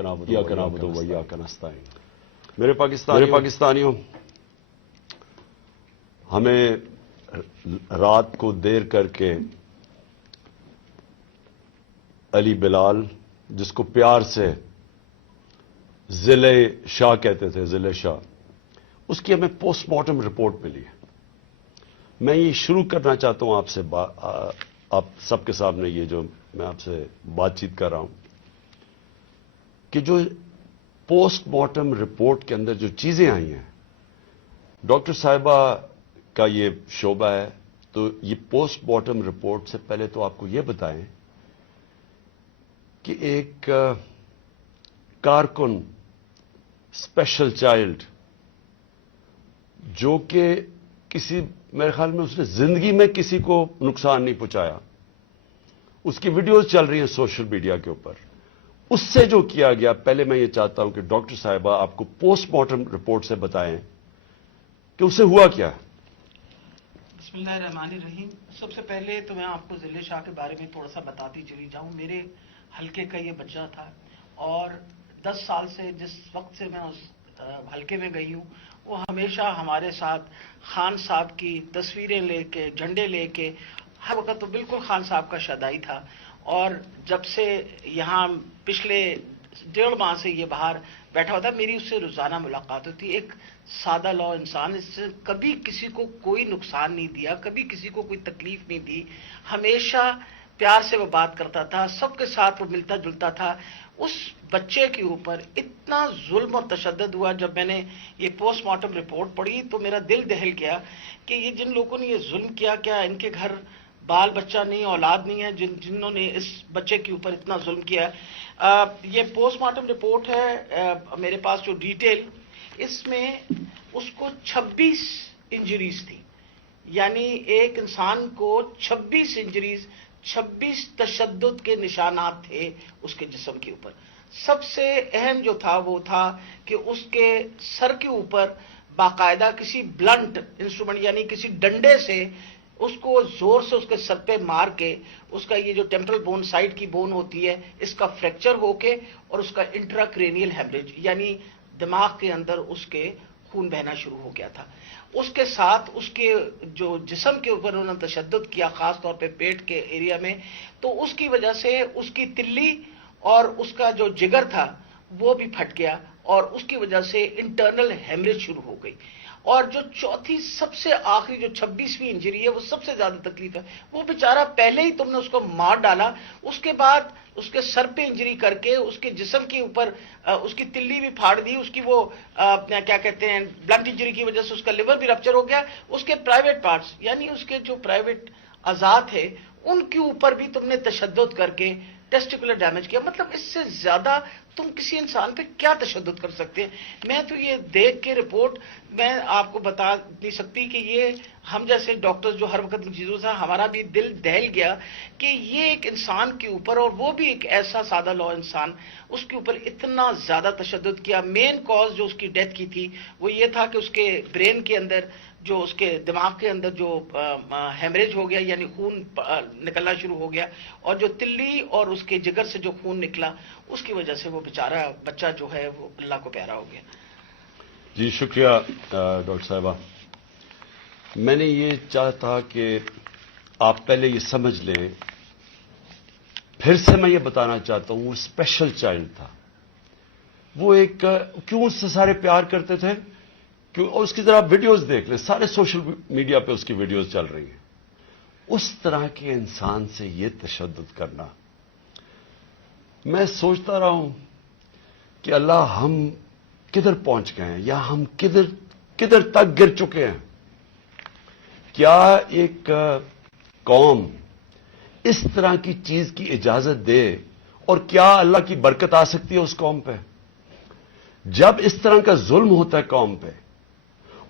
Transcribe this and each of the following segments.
نعبد و ایاک نستعین۔ میرے پاکستانیوں، ہمیں رات کو دیر کر کے علی بلال، جس کو پیار سے ضلع شاہ کہتے تھے، ضلع شاہ، اس کی ہمیں پوسٹ مارٹم رپورٹ ملی ہے۔ میں یہ شروع کرنا چاہتا ہوں آپ سے، آپ سب کے سامنے یہ جو میں آپ سے بات چیت کر رہا ہوں، کہ جو پوسٹ مارٹم رپورٹ کے اندر جو چیزیں آئی ہیں، ڈاکٹر صاحبہ کا یہ شعبہ ہے، تو یہ پوسٹ مارٹم رپورٹ سے پہلے تو آپ کو یہ بتائیں کہ ایک کارکن، اسپیشل چائلڈ، جو کہ کسی، میرے خیال میں اس نے زندگی میں کسی کو نقصان نہیں پہنچایا، اس کی ویڈیوز چل رہی ہیں سوشل میڈیا کے اوپر، اس سے جو کیا گیا، پہلے میں یہ چاہتا ہوں کہ ڈاکٹر صاحبہ آپ کو پوسٹ مارٹم رپورٹ سے بتائیں کہ اسے ہوا کیا۔ بسم اللہ الرحمن الرحیم۔ سب سے پہلے تو میں آپ کو ضلع شاہ کے بارے میں تھوڑا سا بتاتی چلی جاؤں۔ میرے حلقے کا یہ بچہ تھا، اور 10 سال سے جس وقت سے میں اس حلقے میں گئی ہوں، وہ ہمیشہ ہمارے ساتھ خان صاحب کی تصویریں لے کے، جھنڈے لے کے، ہر وقت تو بالکل خان صاحب کا شدائی تھا۔ اور جب سے یہاں پچھلے 1.5 ماہ سے یہ باہر بیٹھا ہوتا، میری اس سے روزانہ ملاقات ہوتی۔ ایک سادہ لو انسان، اس سے کبھی کسی کو کوئی نقصان نہیں دیا، کبھی کسی کو کوئی تکلیف نہیں دی، ہمیشہ پیار سے وہ بات کرتا تھا، سب کے ساتھ وہ ملتا جلتا تھا۔ اس بچے کے اوپر اتنا ظلم اور تشدد ہوا، جب میں نے یہ پوسٹ مارٹم رپورٹ پڑھی تو میرا دل دہل گیا کہ یہ جن لوگوں نے یہ ظلم کیا، کیا ان کے گھر بال بچہ نہیں، اولاد نہیں ہے، جنہوں نے اس بچے کے اوپر اتنا ظلم کیا۔ یہ پوسٹ مارٹم رپورٹ ہے میرے پاس جو ڈیٹیل، اس میں اس کو 26 انجریز تھی، یعنی ایک انسان کو 26 انجریز، 26 تشدد کے نشانات تھے اس کے جسم کے اوپر۔ سب سے اہم جو تھا وہ تھا کہ اس کے سر کے اوپر باقاعدہ کسی بلنٹ انسٹرومنٹ، یعنی کسی ڈنڈے سے اس کو زور سے اس کے سر پہ مار کے، اس کا یہ جو ٹیمپرل بون، سائڈ کی بون ہوتی ہے، اس کا فریکچر ہو کے، اور اس کا انٹراکرینیل ہیمریج، یعنی دماغ کے اندر اس کے خون بہنا شروع ہو گیا تھا۔ اس کے ساتھ اس کے جو جسم کے اوپر انہوں نے تشدد کیا، خاص طور پہ پیٹ کے ایریا میں، تو اس کی وجہ سے اس کی تلی اور اس کا جو جگر تھا وہ بھی پھٹ گیا، اور اس کی وجہ سے انٹرنل ہیمریج شروع ہو گئی۔ اور جو چوتھی سب سے آخری جو 26ویں انجری ہے، وہ سب سے زیادہ تکلیف ہے۔ وہ بیچارہ پہلے ہی تم نے اس کو مار ڈالا، اس کے بعد اس کے سر پہ انجری کر کے، اس کے جسم کے اوپر اس کی تلی بھی پھاڑ دی، اس کی وہ کیا کہتے ہیں، بلنٹ انجری کی وجہ سے اس کا لیور بھی رپچر ہو گیا، اس کے پرائیویٹ پارٹس، یعنی اس کے جو پرائیویٹ اعضاء تھے ان کے اوپر بھی تم نے تشدد کر کے ٹیسٹیکولر ڈیمیج کیا۔ مطلب اس سے زیادہ تم کسی انسان پہ کیا تشدد کر سکتے ہیں؟ میں تو یہ دیکھ کے رپورٹ میں آپ کو بتا نہیں سکتی کہ یہ ہم جیسے ڈاکٹرز جو ہر وقت ان چیزوں سے، ہمارا بھی دل دہل گیا کہ یہ ایک انسان کے اوپر، اور وہ بھی ایک ایسا سادہ لو انسان، اس کے اوپر اتنا زیادہ تشدد کیا۔ مین کاز جو اس کی ڈیتھ کی تھی وہ یہ تھا کہ اس کے برین کے اندر، جو اس کے دماغ کے اندر جو ہیمریج ہو گیا، یعنی خون نکلنا شروع ہو گیا، اور جو تلی اور اس کے جگر سے جو خون نکلا، اس کی وجہ سے وہ بیچارہ بچہ جو ہے وہ اللہ کو پیارا ہو گیا۔ جی شکریہ ڈاکٹر صاحبہ۔ میں نے یہ چاہتا کہ آپ پہلے یہ سمجھ لیں، پھر سے میں یہ بتانا چاہتا ہوں، وہ اسپیشل چائلڈ تھا، وہ ایک، کیوں اس سے سارے پیار کرتے تھے، اور اس کی ذرا ویڈیوز دیکھ لیں، سارے سوشل میڈیا پہ اس کی ویڈیوز چل رہی ہیں۔ اس طرح کے انسان سے یہ تشدد کرنا، میں سوچتا رہا ہوں کہ اللہ ہم کدھر پہنچ گئے ہیں، یا ہم کدھر تک گر چکے ہیں۔ کیا ایک قوم اس طرح کی چیز کی اجازت دے، اور کیا اللہ کی برکت آ سکتی ہے اس قوم پہ؟ جب اس طرح کا ظلم ہوتا ہے قوم پہ،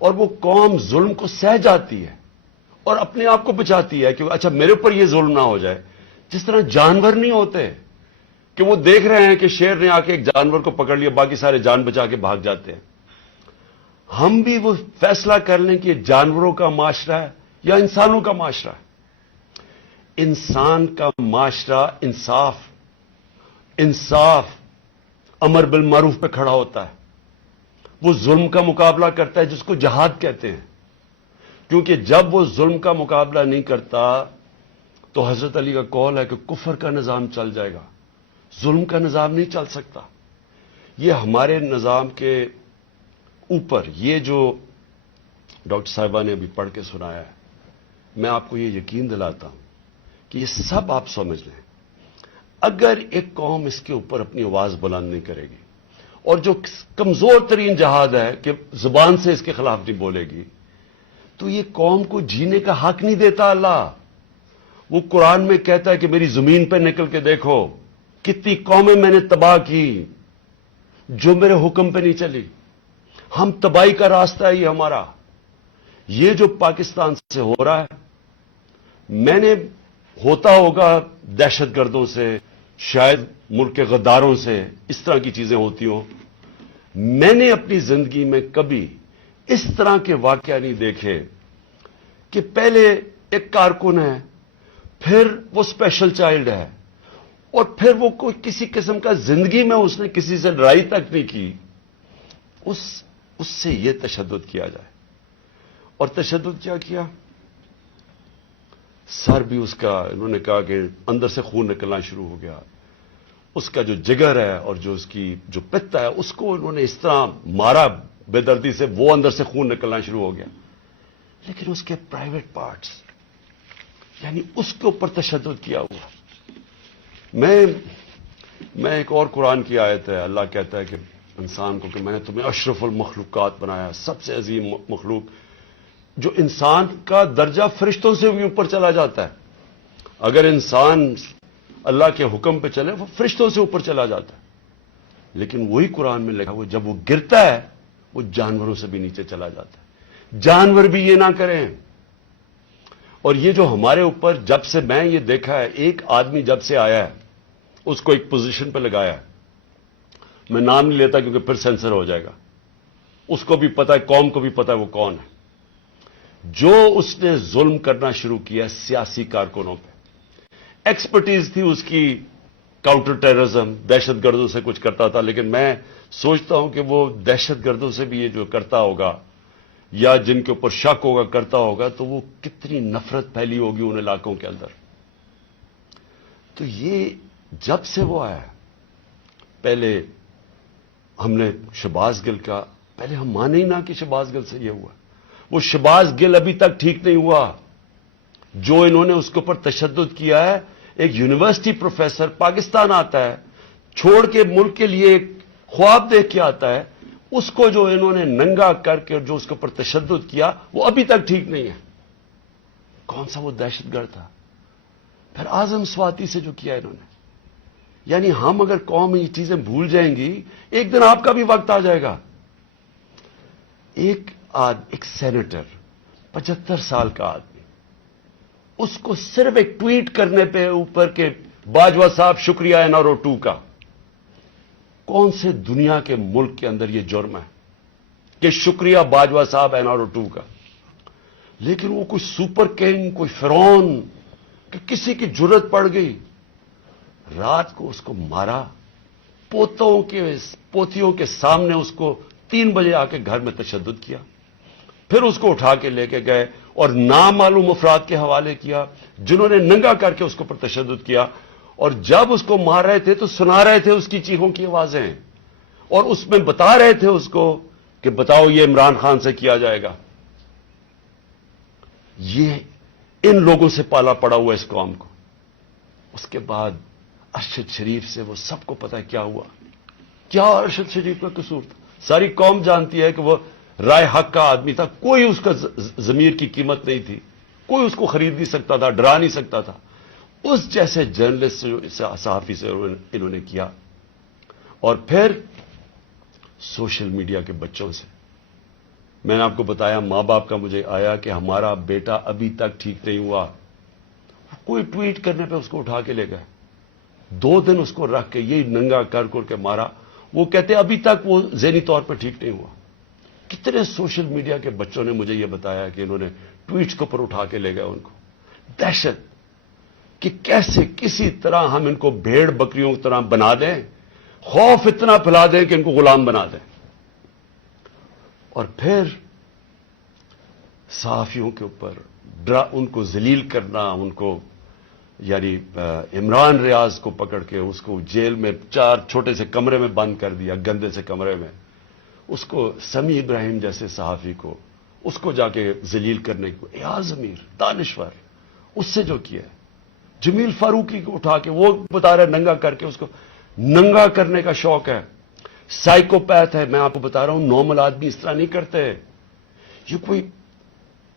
اور وہ قوم ظلم کو سہ جاتی ہے اور اپنے آپ کو بچاتی ہے کہ اچھا میرے اوپر یہ ظلم نہ ہو جائے، جس طرح جانور نہیں ہوتے کہ وہ دیکھ رہے ہیں کہ شیر نے آ کے ایک جانور کو پکڑ لیا، باقی سارے جان بچا کے بھاگ جاتے ہیں۔ ہم بھی وہ فیصلہ کر لیں کہ یہ جانوروں کا معاشرہ ہے یا انسانوں کا معاشرہ ہے۔ انسان کا معاشرہ انصاف، امر بالمعروف پہ کھڑا ہوتا ہے، وہ ظلم کا مقابلہ کرتا ہے جس کو جہاد کہتے ہیں، کیونکہ جب وہ ظلم کا مقابلہ نہیں کرتا تو حضرت علی کا قول ہے کہ کفر کا نظام چل جائے گا، ظلم کا نظام نہیں چل سکتا۔ یہ ہمارے نظام کے اوپر یہ جو ڈاکٹر صاحبہ نے ابھی پڑھ کے سنایا ہے، میں آپ کو یہ یقین دلاتا ہوں کہ یہ سب آپ سمجھ لیں، اگر ایک قوم اس کے اوپر اپنی آواز بلند نہیں کرے گی اور جو کمزور ترین جہاد ہے کہ زبان سے اس کے خلاف نہیں بولے گی، تو یہ قوم کو جینے کا حق نہیں دیتا اللہ۔ وہ قرآن میں کہتا ہے کہ میری زمین پہ نکل کے دیکھو کتنی قومیں میں نے تباہ کی جو میرے حکم پہ نہیں چلی۔ ہم تباہی کا راستہ ہے یہ ہمارا۔ یہ جو پاکستان سے ہو رہا ہے، میں نے ہوتا ہوگا دہشت گردوں سے، شاید ملک کے غداروں سے، اس طرح کی چیزیں ہوتی ہوں، میں نے اپنی زندگی میں کبھی اس طرح کے واقعہ نہیں دیکھے کہ پہلے ایک کارکن ہے، پھر وہ اسپیشل چائلڈ ہے، اور پھر وہ کوئی کسی قسم کا زندگی میں اس نے کسی سے لڑائی تک نہیں کی، اس سے یہ تشدد کیا جائے۔ اور تشدد کیا کیا؟ سر بھی اس کا، انہوں نے کہا کہ اندر سے خون نکلنا شروع ہو گیا، اس کا جو جگر ہے اور جو اس کی جو پتا ہے اس کو انہوں نے اس طرح مارا بے دردی سے، وہ اندر سے خون نکلنا شروع ہو گیا۔ لیکن اس کے پرائیویٹ پارٹس، یعنی اس کے اوپر تشدد کیا ہوا۔ میں ایک اور قرآن کی آیت ہے، اللہ کہتا ہے کہ انسان کو کہ میں نے تمہیں اشرف المخلوقات بنایا، سب سے عظیم مخلوق، جو انسان کا درجہ فرشتوں سے بھی اوپر چلا جاتا ہے۔ اگر انسان اللہ کے حکم پہ چلے وہ فرشتوں سے اوپر چلا جاتا ہے، لیکن وہی قرآن میں لکھا وہ جب وہ گرتا ہے وہ جانوروں سے بھی نیچے چلا جاتا ہے۔ جانور بھی یہ نہ کریں۔ اور یہ جو ہمارے اوپر، جب سے میں یہ دیکھا ہے، ایک آدمی جب سے آیا ہے اس کو ایک پوزیشن پہ لگایا ہے، میں نام نہیں لیتا کیونکہ پھر سینسر ہو جائے گا، اس کو بھی پتا ہے، قوم کو بھی پتا ہے وہ کون ہے، جو اس نے ظلم کرنا شروع کیا سیاسی کارکنوں پہ۔ ایکسپرٹیز تھی اس کی کاؤنٹر ٹیررزم، دہشت گردوں سے کچھ کرتا تھا، لیکن میں سوچتا ہوں کہ وہ دہشت گردوں سے بھی یہ جو کرتا ہوگا یا جن کے اوپر شک ہوگا کرتا ہوگا، تو وہ کتنی نفرت پھیلی ہوگی ان علاقوں کے اندر۔ تو یہ جب سے وہ آیا، پہلے ہم نے شہباز گل کا، پہلے ہم مانے ہی نہ کہ شہباز گل سے یہ ہوا، وہ شہباز گل ابھی تک ٹھیک نہیں ہوا، جو انہوں نے اس کے اوپر تشدد کیا ہے۔ ایک یونیورسٹی پروفیسر پاکستان آتا ہے، چھوڑ کے ملک کے لیے ایک خواب دیکھ کے آتا ہے، اس کو جو انہوں نے ننگا کر کے جو اس کے اوپر تشدد کیا وہ ابھی تک ٹھیک نہیں ہے۔ کون سا وہ دہشت گرد تھا؟ پھر اعظم سواتی سے جو کیا انہوں نے، یعنی ہم اگر قوم یہ چیزیں بھول جائیں گی، ایک دن آپ کا بھی وقت آ جائے گا۔ ایک سینیٹر 75 سال کا آدمی، اس کو صرف ایک ٹویٹ کرنے پہ اوپر کے باجوہ صاحب شکریہ NRO 2 کا، کون سے دنیا کے ملک کے اندر یہ جرم ہے کہ شکریہ باجوہ صاحب NRO 2 کا؟ لیکن وہ کوئی سپر کنگ، کوئی فرعون کہ کسی کی جرت پڑ گئی، رات کو اس کو مارا، پوتیوں کے سامنے اس کو 3 بجے آ کے گھر میں تشدد کیا، پھر اس کو اٹھا کے لے کے گئے اور نامعلوم افراد کے حوالے کیا جنہوں نے ننگا کر کے اس کے اوپر تشدد کیا، اور جب اس کو مار رہے تھے تو سنا رہے تھے اس کی چیخوں کی آوازیں، اور اس میں بتا رہے تھے اس کو کہ بتاؤ یہ عمران خان سے کیا جائے گا۔ یہ ان لوگوں سے پالا پڑا ہوا اس قوم کو۔ اس کے بعد ارشد شریف سے وہ سب کو پتا ہے کیا ہوا، کیا ارشد شریف کا قصور تھا۔ ساری قوم جانتی ہے کہ وہ رائے حق کا آدمی تھا، کوئی اس کا ضمیر کی قیمت نہیں تھی، کوئی اس کو خرید نہیں سکتا تھا، ڈرا نہیں سکتا تھا۔ اس جیسے جرنلسٹ سے، صحافی سے انہوں نے کیا، اور پھر سوشل میڈیا کے بچوں سے۔ میں نے آپ کو بتایا ماں باپ کا مجھے آیا کہ ہمارا بیٹا ابھی تک ٹھیک نہیں ہوا، کوئی ٹویٹ کرنے پہ اس کو اٹھا کے لے گئے، 2 دن اس کو رکھ کے یہی ننگا کر کے مارا۔ وہ کہتے ابھی تک وہ ذہنی طور پہ ٹھیک نہیں ہوا۔ کتنے سوشل میڈیا کے بچوں نے مجھے یہ بتایا کہ انہوں نے ٹویٹس کے اوپر اٹھا کے لے گئے ان کو۔ دہشت کہ کیسے کسی طرح ہم ان کو بھیڑ بکریوں کی طرح بنا دیں، خوف اتنا پھیلا دیں کہ ان کو غلام بنا دیں، اور پھر صحافیوں کے اوپر ان کو ذلیل کرنا، ان کو یعنی عمران ریاض کو پکڑ کے اس کو جیل میں 4 چھوٹے سے کمرے میں بند کر دیا، گندے سے کمرے میں، اس کو سمیع ابراہیم جیسے صحافی کو اس کو جا کے ذلیل کرنے کو، ایاز امیر دانشور اس سے جو کیا ہے، جمیل فاروقی کو اٹھا کے وہ بتا رہا ہے ننگا کر کے، اس کو ننگا کرنے کا شوق ہے، سائیکوپیتھ ہے، میں آپ کو بتا رہا ہوں نارمل آدمی اس طرح نہیں کرتے، یہ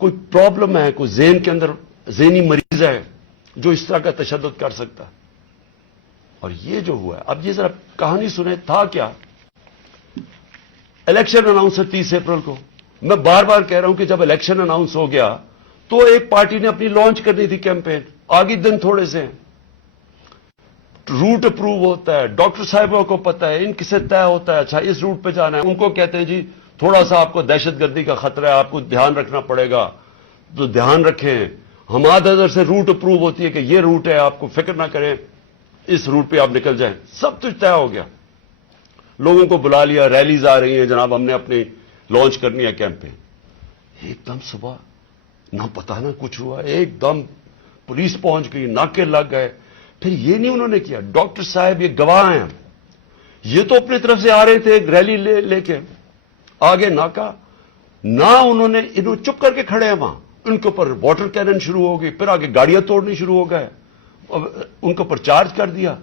کوئی پرابلم ہے، کوئی ذہن کے اندر ذہنی مریض ہے جو اس طرح کا تشدد کر سکتا۔ اور یہ جو ہوا ہے، اب یہ ذرا کہانی سنیں، تھا کیا؟ الیکشن اناؤنس ہے 30 اپریل کو، میں بار بار کہہ رہا ہوں کہ جب الیکشن اناؤنس ہو گیا تو ایک پارٹی نے اپنی لانچ کرنی تھی کیمپین، آگے دن تھوڑے سے ہیں، روٹ اپروو ہوتا ہے، ڈاکٹر صاحبوں کو پتا ہے، ان کسے طے ہوتا ہے، اچھا اس روٹ پہ جانا ہے، ان کو کہتے ہیں جی تھوڑا سا آپ کو دہشت گردی کا خطرہ ہے، آپ کو دھیان رکھنا پڑے گا، تو دھیان رکھیں، ہمارے ادھر سے روٹ اپروو ہوتی ہے کہ یہ روٹ ہے، آپ کو فکر نہ کریں، اس روٹ پہ آپ نکل جائیں، سب کچھ طے ہو گیا، لوگوں کو بلا لیا، ریلیز آ رہی ہیں، جناب ہم نے اپنی لانچ کرنی ہے کیمپین، ایک دم صبح نہ پتا نہ کچھ ہوا، ایک دم پولیس پہنچ گئی، ناکے لگ گئے، پھر یہ نہیں انہوں نے کیا، ڈاکٹر صاحب یہ گواہ ہیں، یہ تو اپنی طرف سے آ رہے تھے ایک ریلی لے کے، آگے ناکا، نہ انہوں نے، انہوں چپ کر کے کھڑے ہیں وہاں، ان کے اوپر واٹر کینن شروع ہو گئی، پھر آگے گاڑیاں توڑنی شروع ہو گئے، ان کے اوپر چارج کر دیا،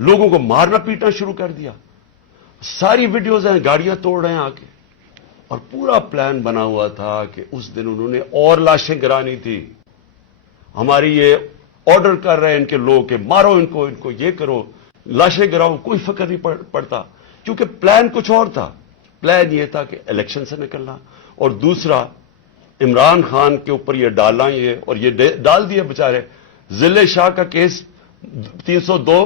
لوگوں کو مارنا پیٹنا شروع کر دیا، ساری ویڈیوز ہیں، گاڑیاں توڑ رہے ہیں آ کے، اور پورا پلان بنا ہوا تھا کہ اس دن انہوں نے اور لاشیں گرانی تھی، ہماری یہ آرڈر کر رہے ہیں ان کے لوگ کہ مارو ان کو یہ کرو، لاشیں گراؤ، کوئی فکر نہیں پڑتا، کیونکہ پلان کچھ اور تھا، پلان یہ تھا کہ الیکشن سے نکلنا، اور دوسرا عمران خان کے اوپر یہ ڈالنا، یہ اور یہ ڈال دیا بیچارے، ضلع شاہ کا کیس 302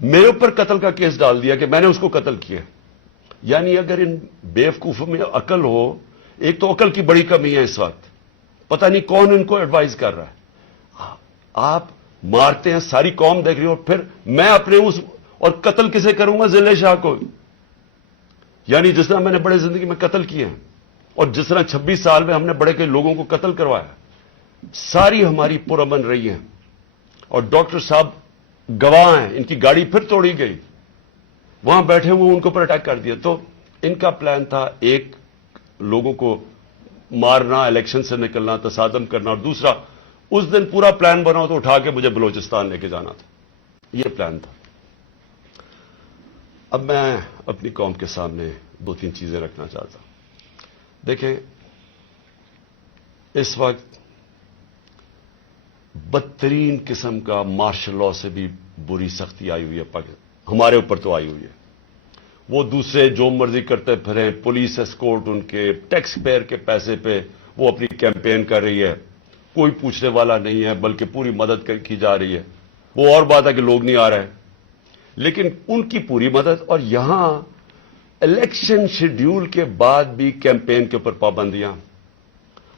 میرے اوپر قتل کا کیس ڈال دیا کہ میں نے اس کو قتل کیا، یعنی اگر ان بیوقوفوں میں عقل ہو، ایک تو عقل کی بڑی کمی ہے اس وقت، پتہ نہیں کون ان کو ایڈوائز کر رہا ہے، آپ مارتے ہیں، ساری قوم دیکھ رہی ہو، پھر میں اپنے اس اور قتل کسے کروں گا؟ ضلع شاہ کو، یعنی جس طرح میں نے بڑے زندگی میں قتل کیے ہیں، اور جس طرح 26 سال میں ہم نے بڑے کے لوگوں کو قتل کروایا، ساری ہماری پرامن رہی ہیں، اور ڈاکٹر صاحب گواہ ہیں، ان کی گاڑی پھر توڑی گئی، وہاں بیٹھے ہوئے ان کے اوپر اٹیک کر دیا، تو ان کا پلان تھا ایک لوگوں کو مارنا، الیکشن سے نکلنا، تصادم کرنا، اور دوسرا اس دن پورا پلان بنا تو اٹھا کے مجھے بلوچستان لے کے جانا تھا، یہ پلان تھا۔ اب میں اپنی قوم کے سامنے 2-3 چیزیں رکھنا چاہتا ہوں، دیکھیں اس وقت بدترین قسم کا مارشل لاء سے بھی بری سختی آئی ہوئی ہے، ہمارے اوپر تو آئی ہوئی ہے، وہ دوسرے جو مرضی کرتے پھریں، پولیس اسکورٹ ان کے ٹیکس پیئر کے پیسے پہ وہ اپنی کیمپین کر رہی ہے، کوئی پوچھنے والا نہیں ہے، بلکہ پوری مدد کی جا رہی ہے، وہ اور بات ہے کہ لوگ نہیں آ رہے، لیکن ان کی پوری مدد، اور یہاں الیکشن شیڈیول کے بعد بھی کیمپین کے اوپر پابندیاں،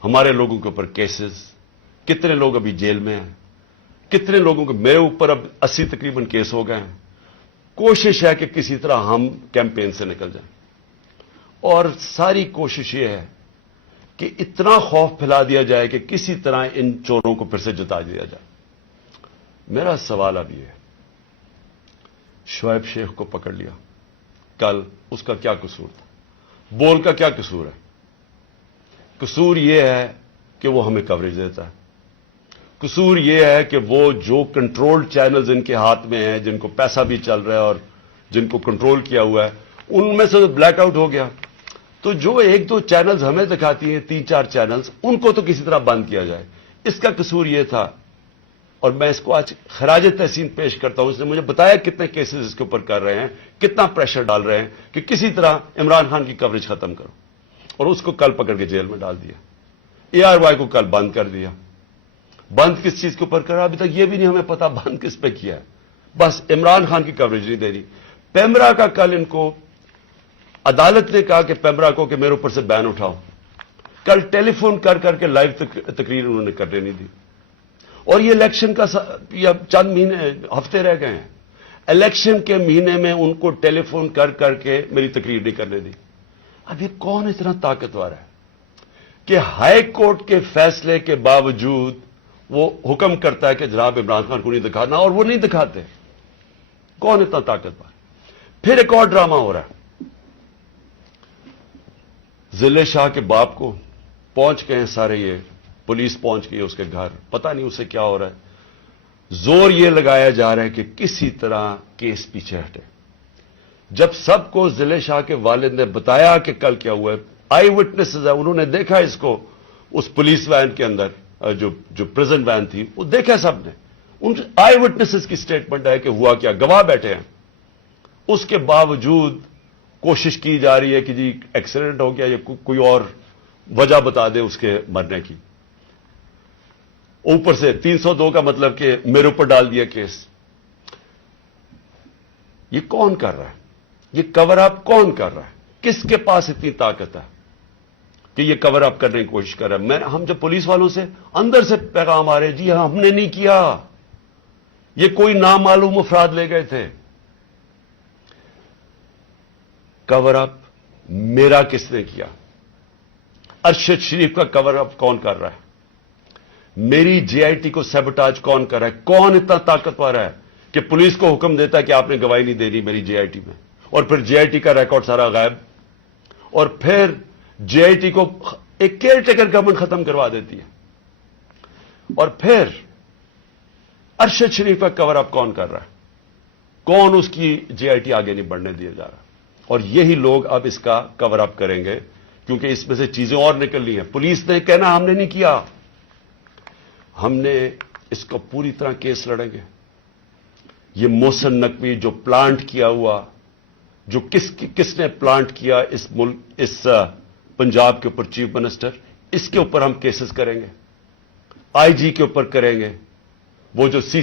ہمارے لوگوں کے اوپر کیسز، کتنے لوگ ابھی جیل میں ہیں، کتنے لوگوں کے، میرے اوپر اب 80 تقریباً کیس ہو گئے ہیں، کوشش ہے کہ کسی طرح ہم کیمپین سے نکل جائیں، اور ساری کوشش یہ ہے کہ اتنا خوف پھیلا دیا جائے کہ کسی طرح ان چوروں کو پھر سے جتا دیا جائے۔ میرا سوال اب یہ ہے، شعیب شیخ کو پکڑ لیا کل، اس کا کیا قصور تھا؟ بول کا کیا قصور ہے؟ قصور یہ ہے کہ وہ ہمیں کوریج دیتا ہے، قصور یہ ہے کہ وہ جو کنٹرول چینلز ان کے ہاتھ میں ہیں، جن کو پیسہ بھی چل رہا ہے اور جن کو کنٹرول کیا ہوا ہے، ان میں سے بلیک آؤٹ ہو گیا، تو جو 1-2 چینلز ہمیں دکھاتی ہیں، 3-4 چینلز، ان کو تو کسی طرح بند کیا جائے، اس کا قصور یہ تھا، اور میں اس کو آج خراج تحسین پیش کرتا ہوں، اس نے مجھے بتایا کتنے کیسز اس کے اوپر کر رہے ہیں، کتنا پریشر ڈال رہے ہیں کہ کسی طرح عمران خان کی کوریج ختم کرو، اور اس کو کل پکڑ کے جیل میں ڈال دیا، ARY کو کل بند کر دیا، بند کس چیز کے اوپر کرا ابھی تک یہ بھی نہیں ہمیں پتا، بند کس پہ کیا ہے، بس عمران خان کی کوریج نہیں دے رہی۔ پیمرا کا کل ان کو عدالت نے کہا کہ پیمرا کو کہ میرے اوپر سے بین اٹھاؤ، کل ٹیلی فون کر کے لائیو تقریر انہوں نے کرنے نہیں دی، اور یہ الیکشن کا یا چند مہینے ہفتے رہ گئے ہیں، الیکشن کے مہینے میں ان کو ٹیلی فون کر کر کے میری تقریر نہیں کرنے دی. اب یہ کون اتنا طاقتور ہے کہ ہائی کورٹ کے فیصلے کے باوجود وہ حکم کرتا ہے کہ جناب عمران خان کو نہیں دکھانا, اور وہ نہیں دکھاتے؟ کون اتنا طاقتور؟ پھر ایک اور ڈرامہ ہو رہا ہے. ضلع شاہ کے باپ کو پہنچ گئے سارے, یہ پولیس پہنچ گئی اس کے گھر, پتہ نہیں اسے کیا ہو رہا ہے. زور یہ لگایا جا رہا ہے کہ کسی طرح کیس پیچھے ہٹے. جب سب کو ضلع شاہ کے والد نے بتایا کہ کل کیا ہوا ہے, آئی وٹنسز ہیں, انہوں نے دیکھا اس کو اس پولیس وین کے اندر, جو پریزنٹ وین تھی وہ دیکھا سب نے. ان آئی وٹنسز کی سٹیٹمنٹ ہے کہ ہوا کیا, گواہ بیٹھے ہیں. اس کے باوجود کوشش کی جا رہی ہے کہ جی ایکسیڈنٹ ہو گیا یا کوئی اور وجہ بتا دے اس کے مرنے کی. اوپر سے 302 کا مطلب کہ میرے اوپر ڈال دیا کیس. یہ کون کر رہا ہے؟ یہ کور اپ کون کر رہا ہے؟ کس کے پاس اتنی طاقت ہے کہ یہ کور اپ کرنے کی کوشش کر رہا ہے؟ ہم جب پولیس والوں سے اندر سے پیغام آ رہے, جی ہم نے نہیں کیا, یہ کوئی نامعلوم افراد لے گئے تھے. کور اپ میرا کس نے کیا؟ ارشد شریف کا کور اپ کون کر رہا ہے؟ میری جے آئی ٹی کو سیبوٹاج کون کر رہا ہے؟ کون اتنا طاقتور ہے کہ پولیس کو حکم دیتا ہے کہ آپ نے گواہی نہیں دینی میری جے آئی ٹی میں, اور پھر جے آئی ٹی کا ریکارڈ سارا غائب, اور پھر جے آئی ٹی کو ایک کیئر ٹیکر گورنمنٹ ختم کروا دیتی ہے, اور پھر ارشد شریف کا کور اپ کون کر رہا ہے؟ کون اس کی جے آئی ٹی آگے نہیں بڑھنے دیا جا رہا؟ اور یہی لوگ اب اس کا کور اپ کریں گے, کیونکہ اس میں سے چیزیں اور نکلنی ہیں. پولیس نے کہنا ہم نے نہیں کیا, ہم نے اس کو پوری طرح کیس لڑیں گے. یہ محسن نقوی جو پلانٹ کیا ہوا, جو کس نے پلانٹ کیا اس ملک, اس پنجاب کے اوپر چیف منسٹر, اس کے اوپر ہم کیسز کریں گے. آئی جی کے اوپر کریں گے, وہ جو سی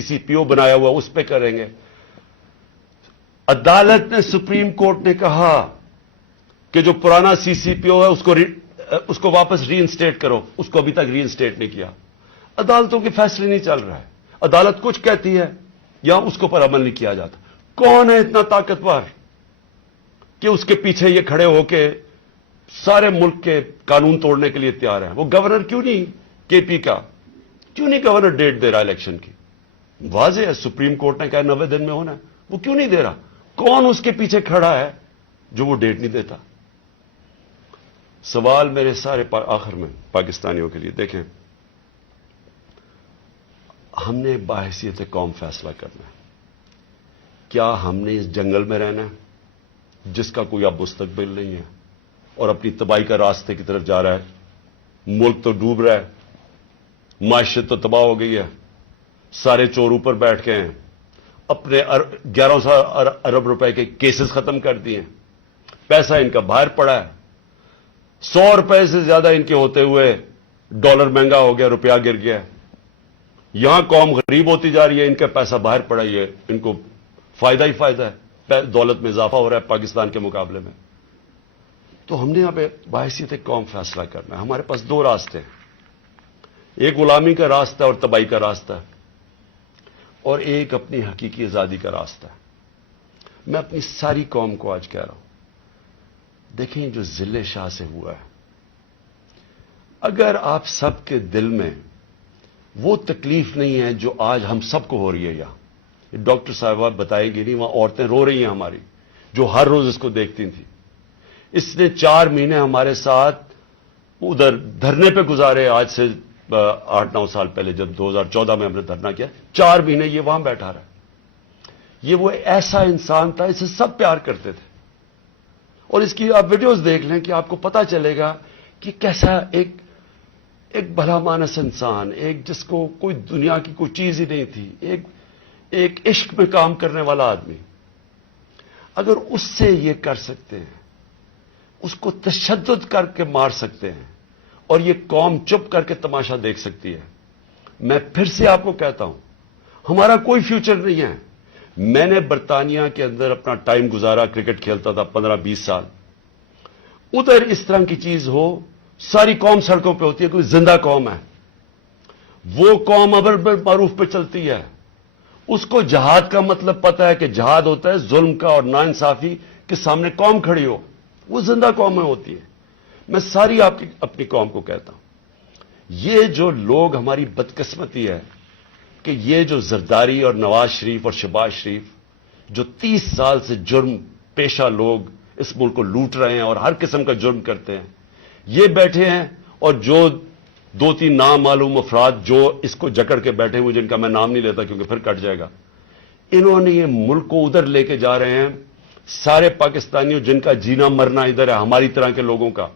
سی پی او بنایا ہوا اس پہ کریں گے. عدالت نے, سپریم کورٹ نے کہا کہ جو پرانا سی سی پی او ہے اس کو واپس ری انسٹیٹ کرو, اس کو ابھی تک ری انسٹیٹ نہیں کیا. عدالتوں کے فیصلے نہیں چل رہا ہے, عدالت کچھ کہتی ہے یا اس کو پر عمل نہیں کیا جاتا. کون ہے اتنا طاقتور کہ اس کے پیچھے یہ کھڑے ہو کے سارے ملک کے قانون توڑنے کے لیے تیار ہیں؟ وہ گورنر کیوں نہیں, کے پی کا کیوں نہیں گورنر ڈیٹ دے رہا الیکشن کی؟ واضح ہے, سپریم کورٹ نے کہا 90 دن میں ہونا ہے, وہ کیوں نہیں دے رہا؟ کون اس کے پیچھے کھڑا ہے جو وہ ڈیٹ نہیں دیتا؟ سوال میرے سارے آخر میں پاکستانیوں کے لیے, دیکھیں, ہم نے باحثیت قوم فیصلہ کرنا ہے. کیا ہم نے اس جنگل میں رہنا ہے جس کا کوئی اب مستقبل نہیں ہے اور اپنی تباہی کا راستے کی طرف جا رہا ہے؟ ملک تو ڈوب رہا ہے, معیشت تو تباہ ہو گئی ہے, سارے چور اوپر بیٹھ گئے ہیں, اپنے 1100 ارب روپے کے کیسز ختم کر دیے ہیں, پیسہ ان کا باہر پڑا ہے, 100 روپے سے زیادہ ان کے ہوتے ہوئے ڈالر مہنگا ہو گیا, روپیہ گر گیا. یہاں قوم غریب ہوتی جا رہی ہے, ان کا پیسہ باہر پڑا ہی ہے, ان کو فائدہ ہی فائدہ ہے, دولت میں اضافہ ہو رہا ہے پاکستان کے مقابلے میں. تو ہم نے یہاں پہ باحثیت قوم فیصلہ کرنا ہے. ہمارے پاس 2 راستے ہیں, ایک غلامی کا راستہ اور تباہی کا راستہ ہے, اور ایک اپنی حقیقی آزادی کا راستہ ہے. میں اپنی ساری قوم کو آج کہہ رہا ہوں, دیکھیں جو ضلع شاہ سے ہوا ہے, اگر آپ سب کے دل میں وہ تکلیف نہیں ہے جو آج ہم سب کو ہو رہی ہے, یہاں ڈاکٹر صاحبہ بتائیں گی نہیں, وہاں عورتیں رو رہی ہیں ہماری جو ہر روز اس کو دیکھتی تھیں. اس نے 4 مہینے ہمارے ساتھ ادھر دھرنے پہ گزارے, آج سے 8-9 سال پہلے جب 2014 میں ہم نے دھرنا کیا, 4 مہینے یہ وہاں بیٹھا رہا. یہ وہ ایسا انسان تھا, اسے سب پیار کرتے تھے, اور اس کی آپ ویڈیوز دیکھ لیں کہ آپ کو پتا چلے گا کہ کیسا ایک بھلا مانس انسان, ایک جس کو کوئی دنیا کی کوئی چیز ہی نہیں تھی, ایک عشق میں کام کرنے والا آدمی. اگر اس سے یہ کر سکتے ہیں, اس کو تشدد کر کے مار سکتے ہیں, اور یہ قوم چپ کر کے تماشا دیکھ سکتی ہے, میں پھر سے آپ کو کہتا ہوں ہمارا کوئی فیوچر نہیں ہے. میں نے برطانیہ کے اندر اپنا ٹائم گزارا, کرکٹ کھیلتا تھا 15-20 سال. ادھر اس طرح کی چیز ہو, ساری قوم سڑکوں پہ ہوتی ہے, کوئی زندہ قوم ہے, وہ قوم امر بالمعروف پہ چلتی ہے, اس کو جہاد کا مطلب پتا ہے کہ جہاد ہوتا ہے ظلم کا اور ناانصافی کے سامنے قوم کھڑی ہو. وہ زندہ قومیں ہوتی ہیں. میں ساری آپ کی اپنی قوم کو کہتا ہوں, یہ جو لوگ ہماری بدقسمتی ہے کہ یہ جو زرداری اور نواز شریف اور شہباز شریف جو 30 سال سے جرم پیشہ لوگ اس ملک کو لوٹ رہے ہیں اور ہر قسم کا جرم کرتے ہیں, یہ بیٹھے ہیں اور جو 2-3 نامعلوم افراد جو اس کو جکڑ کے بیٹھے ہوئے, جن کا میں نام نہیں لیتا کیونکہ پھر کٹ جائے گا, انہوں نے یہ ملک کو ادھر لے کے جا رہے ہیں. سارے پاکستانیوں جن کا جینا مرنا ادھر ہے, ہماری طرح کے لوگوں کا,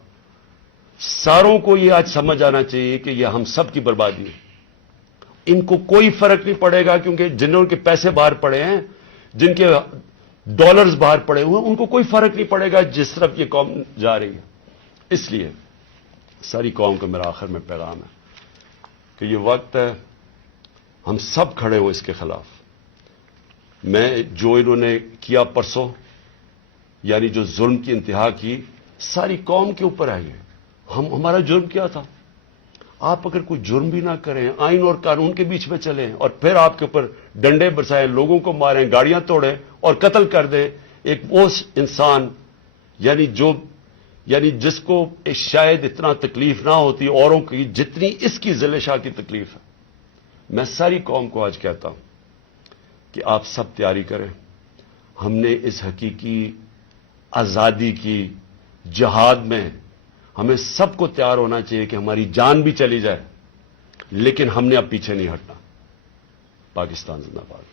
ساروں کو یہ آج سمجھ آنا چاہیے کہ یہ ہم سب کی بربادی ہے. ان کو کوئی فرق نہیں پڑے گا کیونکہ جنہوں کے پیسے باہر پڑے ہیں, جن کے ڈالرز باہر پڑے ہوئے ہیں, ان کو کوئی فرق نہیں پڑے گا جس طرف یہ قوم جا رہی ہے. اس لیے ساری قوم کو میرا آخر میں پیغام ہے کہ یہ وقت ہے ہم سب کھڑے ہوں اس کے خلاف. میں جو انہوں نے کیا پرسوں, یعنی جو ظلم کی انتہا کی, ساری قوم کے اوپر ہے. ہمارا جرم کیا تھا؟ آپ اگر کوئی جرم بھی نہ کریں, آئین اور قانون کے بیچ میں چلیں اور پھر آپ کے اوپر ڈنڈے برسائیں, لوگوں کو ماریں, گاڑیاں توڑیں اور قتل کر دیں ایک وہ انسان, یعنی جس کو شاید اتنا تکلیف نہ ہوتی اوروں کی جتنی اس کی ذل شاہ کی تکلیف ہے. میں ساری قوم کو آج کہتا ہوں کہ آپ سب تیاری کریں. ہم نے اس حقیقی آزادی کی جہاد میں ہمیں سب کو تیار ہونا چاہیے کہ ہماری جان بھی چلی جائے لیکن ہم نے اب پیچھے نہیں ہٹنا. پاکستان زندہ باد.